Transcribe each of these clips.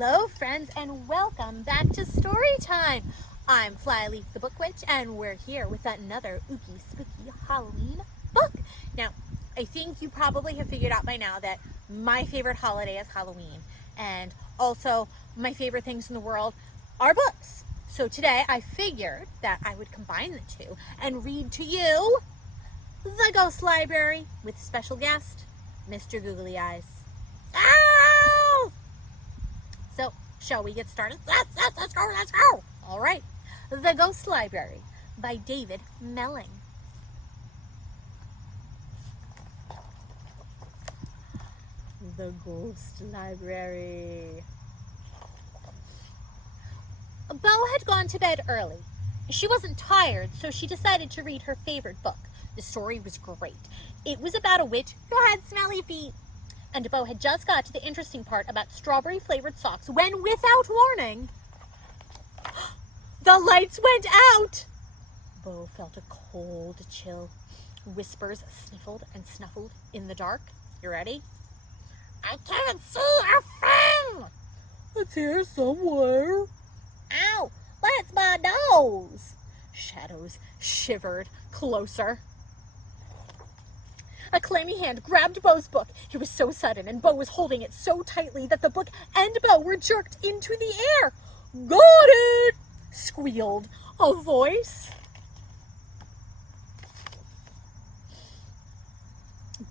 Hello, friends, and welcome back to Storytime. I'm Flyleaf the Book Witch, and we're here with another ooky spooky Halloween book. Now, I think you probably have figured out by now that my favorite holiday is Halloween, and also my favorite things in the world are books. So today I figured that I would combine the two and read to you The Ghost Library with special guest, Mr. Googly Eyes. Ow! So, shall we get started? Yes, let's go! All right. The Ghost Library by David Melling. The Ghost Library. Bo had gone to bed early. She wasn't tired, so she decided to read her favorite book. The story was great. It was about a witch who had smelly feet. And Bo had just got to the interesting part about strawberry-flavored socks when, without warning, the lights went out. Bo felt a cold chill. Whispers sniffled and snuffled in the dark. You ready? I can't see a thing. It's here somewhere. Ow, that's my nose. Shadows shivered closer. A clammy hand grabbed Bo's book. It was so sudden, and Bo was holding it so tightly that the book and Bo were jerked into the air. Got it! Squealed a voice.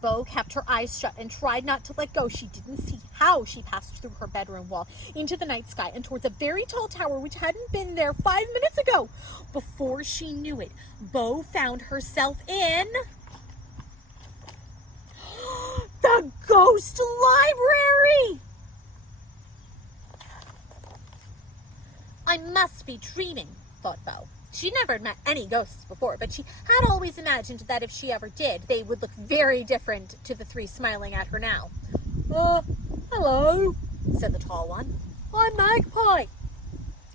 Bo kept her eyes shut and tried not to let go. She didn't see how she passed through her bedroom wall into the night sky and towards a very tall tower which hadn't been there 5 minutes ago. Before she knew it, Bo found herself in the Ghost Library! I must be dreaming, thought Bo. She'd never met any ghosts before, but she had always imagined that if she ever did, they would look very different to the three smiling at her now. Hello, said the tall one. I'm Magpie.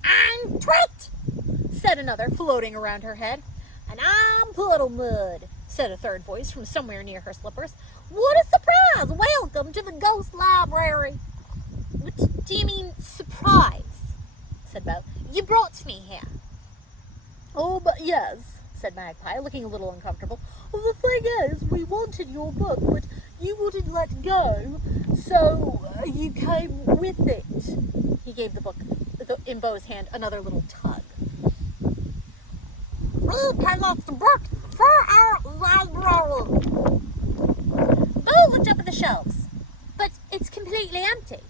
I'm Twit, said another, floating around her head. And I'm Puddle Mud, said a third voice from somewhere near her slippers. What a surprise! Welcome to the Ghost Library. What do you mean, surprise? Said Bo. You brought me here. Oh, but yes, said Magpie, looking a little uncomfortable. The thing is, we wanted your book, but you wouldn't let go, so you came with it. He gave the book in Bo's hand another little tug. We collect books for our library. Bo looked up at the shelves, but it's completely empty.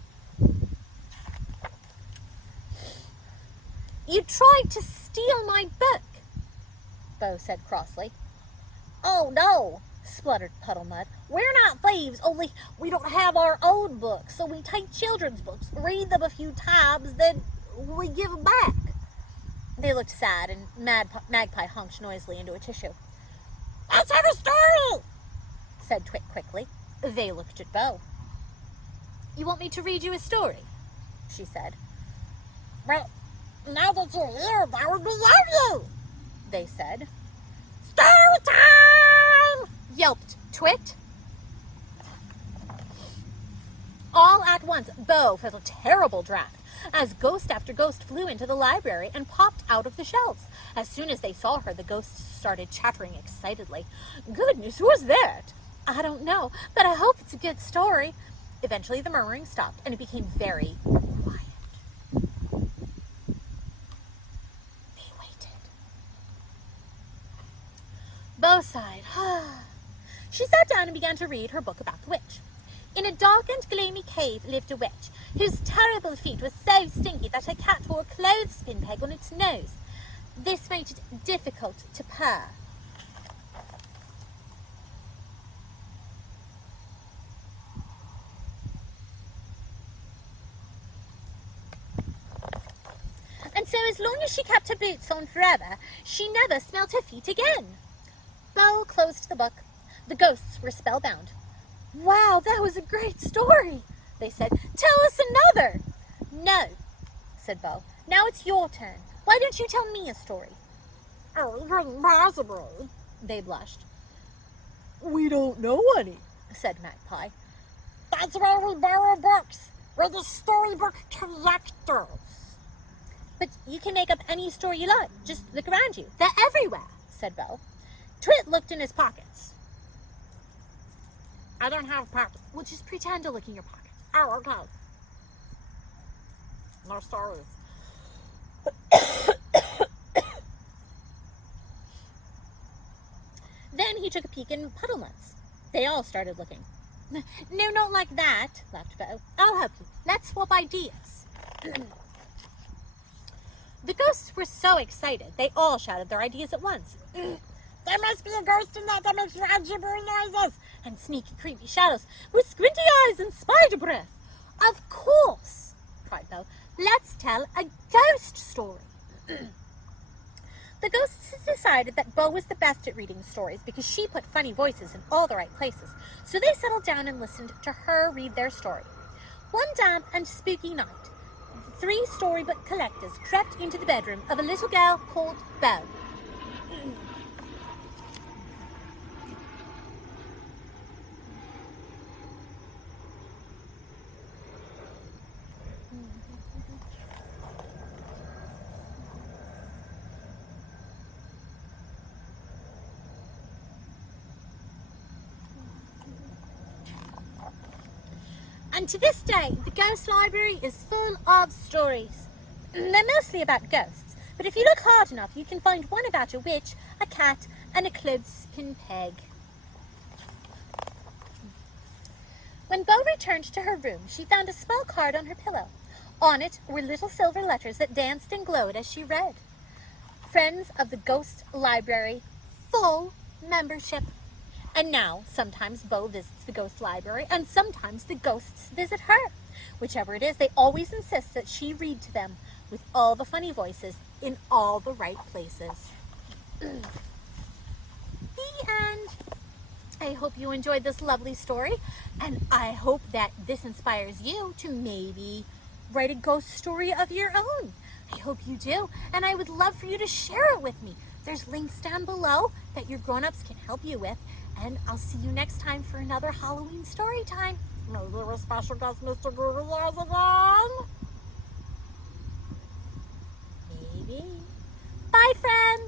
You tried to steal my book, Bo said crossly. Oh no, spluttered Puddle Mud. we're not thieves, only we don't have our own books, so we take children's books, read them a few times, then we give them back. They looked sad, and Magpie honked noisily into a tissue. Let's have a story, said Twit quickly. They looked at Bo. You want me to read you a story? She said. Well, now that you're here, that would be lovely, they said. Story time! Yelped Twit. All at once, Bo felt a terrible draft as ghost after ghost flew into the library and popped out of the shelves. As soon as they saw her, the ghosts started chattering excitedly. Goodness, who's that? I don't know, but I hope it's a good story. Eventually, the murmuring stopped, and it became very quiet. They waited. Bo sighed. She sat down and began to read her book about the witch. In a dark and gloomy cave lived a witch, whose terrible feet were so stinky that her cat wore a clothespin peg on its nose. This made it difficult to purr. And so as long as she kept her boots on forever, she never smelt her feet again. Bo closed the book. The ghosts were spellbound. Wow, that was a great story, they said. Tell us another. No, said Bo. Now it's your turn. Why don't you tell me a story? Oh, impossible, they blushed. We don't know any, said Magpie. That's why we borrow books, We're the storybook collectors. But you can make up any story you like. Just look around you. They're everywhere, said Bo. Twit looked in his pockets. I don't have pockets. Well, just pretend to look in your pockets. Oh, okay. No stories. Then he took a peek in Puddlenuts. They all started looking. No, not like that, laughed Bo. I'll help you. Let's swap ideas. The ghosts were so excited, they all shouted their ideas at once. There must be a ghost in that makes loud gibbering noises. And sneaky, creepy shadows with squinty eyes and spider breath. Of course, cried Bo. Let's tell a ghost story. The ghosts decided that Bo was the best at reading stories because she put funny voices in all the right places. So they settled down and listened to her read their story. One damp and spooky night, the 3 storybook collectors crept into the bedroom of a little girl called Bo. And to this day, the Ghost Library is full of stories. They're mostly about ghosts, but if you look hard enough, you can find one about a witch, a cat, and a clothespin peg. When Bo returned to her room, she found a small card on her pillow. On it were little silver letters that danced and glowed as she read. Friends of the Ghost Library, full membership. And now, sometimes Bo visits the Ghost Library, and sometimes the ghosts visit her. Whichever it is, they always insist that she read to them with all the funny voices in all the right places. The end. I hope you enjoyed this lovely story, and I hope that this inspires you to maybe write a ghost story of your own. I hope you do, and I would love for you to share it with me. There's links down below that your grown-ups can help you with, and I'll see you next time for another Halloween story time. Maybe a special guest, Mr. Google, again.